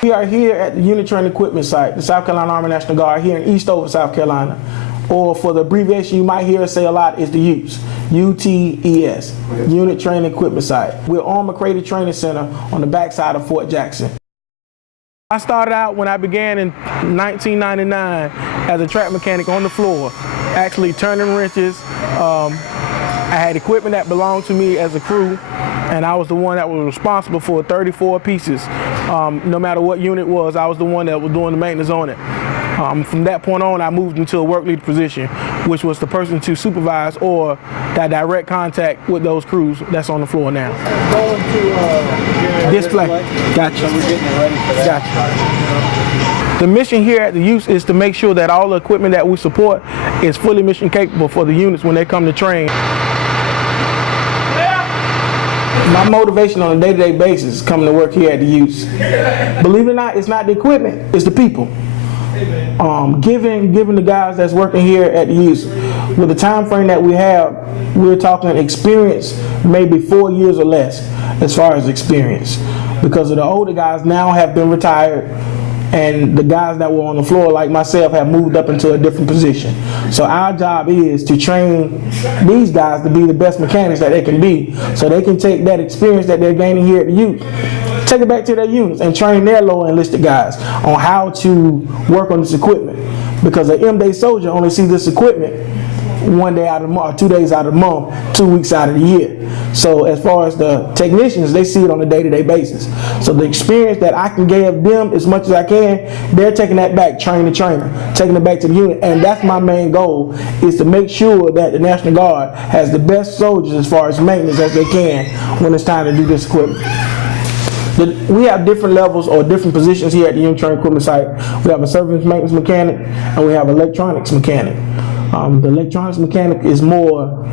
We are here at the Unit Training Equipment Site, the South Carolina Army National Guard here in Eastover, South Carolina. Or for the abbreviation you might hear us say a lot is the UTES, UTES, Unit Training Equipment Site. We're on McCready Training Center on the backside of Fort Jackson. I started out when I began in 1999 as a track mechanic on the floor, actually turning wrenches. I had equipment that belonged to me as a crew, and I was the one that was responsible for 34 pieces. No matter what unit it was, I was the one that was doing the maintenance on it. From that point on, I moved into a work leader position, which was the person to supervise or that direct contact with those crews that's on the floor now. Going to display. Gotcha. So we're getting it ready for that. Gotcha. The mission here at the UTES is to make sure that all the equipment that we support is fully mission capable for the units when they come to train. My motivation on a day-to-day basis is coming to work here at the UTES. Believe it or not, it's not the equipment, it's the people. Giving the guys that's working here at the UTES, with the time frame that we have, we're talking experience maybe 4 years or less as far as experience, because of the older guys now have been retired, and the guys that were on the floor like myself have moved up into a different position. So our job is to train these guys to be the best mechanics that they can be, so they can take that experience that they're gaining here at the UTES, take it back to their units and train their low enlisted guys on how to work on this equipment. Because an M-Day soldier only sees this equipment 1 day out of the month, or 2 days out of the month, 2 weeks out of the year. So as far as the technicians, they see it on a day-to-day basis. So the experience that I can give them as much as I can, they're taking that back, train the trainer, taking it back to the unit. And that's my main goal, is to make sure that the National Guard has the best soldiers as far as maintenance as they can when it's time to do this equipment. We have different levels or different positions here at the Unit Training Equipment Site. We have a service maintenance mechanic and we have electronics mechanic. The electronics mechanic is more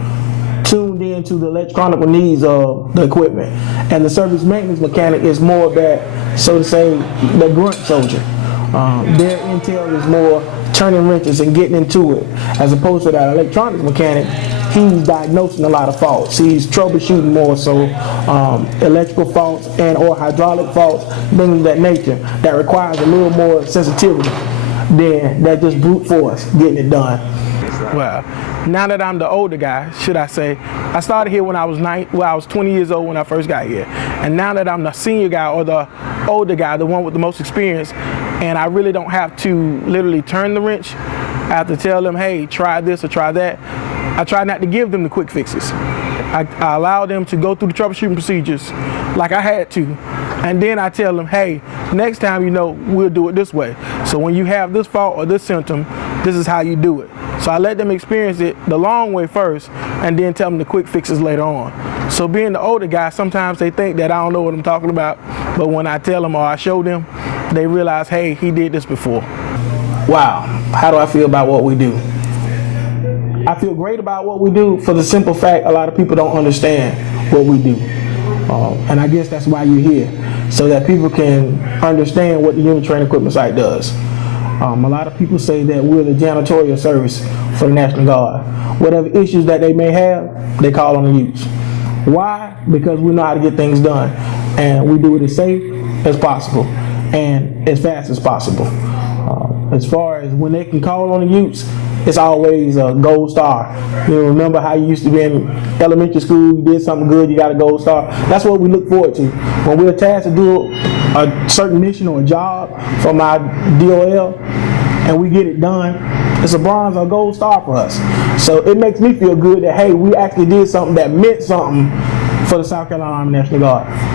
tuned into the electronic needs of the equipment, and the service maintenance mechanic is more of that, so to say, the grunt soldier. Their intel is more turning wrenches and getting into it, as opposed to that electronics mechanic. He's diagnosing a lot of faults. He's troubleshooting more so electrical faults and or hydraulic faults, things of that nature, that requires a little more sensitivity than that just brute force getting it done. Well, now that I'm the older guy, should I say, I started here when I was 20 years old when I first got here. And now that I'm the senior guy or the older guy, the one with the most experience, and I really don't have to literally turn the wrench, I have to tell them, hey, try this or try that. I try not to give them the quick fixes. I allow them to go through the troubleshooting procedures like I had to. And then I tell them, hey, next time, we'll do it this way. So when you have this fault or this symptom, this is how you do it. So I let them experience it the long way first and then tell them the quick fixes later on. So being the older guy, sometimes they think that I don't know what I'm talking about, but when I tell them or I show them, they realize, hey, he did this before. Wow, how do I feel about what we do? I feel great about what we do for the simple fact a lot of people don't understand what we do. And I guess that's why you're here, so that people can understand what the Unit Training Equipment Site does. A lot of people say that we're the janitorial service for the National Guard. Whatever issues that they may have, they call on the UTES. Why? Because we know how to get things done, and we do it as safe as possible and as fast as possible. As far as when they can call on the UTES, it's always a gold star. Remember how you used to be in elementary school, you did something good, you got a gold star. That's what we look forward to. When we're tasked to do a certain mission or a job from our DOL, and we get it done, it's a bronze or gold star for us. So it makes me feel good that, hey, we actually did something that meant something for the South Carolina Army National Guard.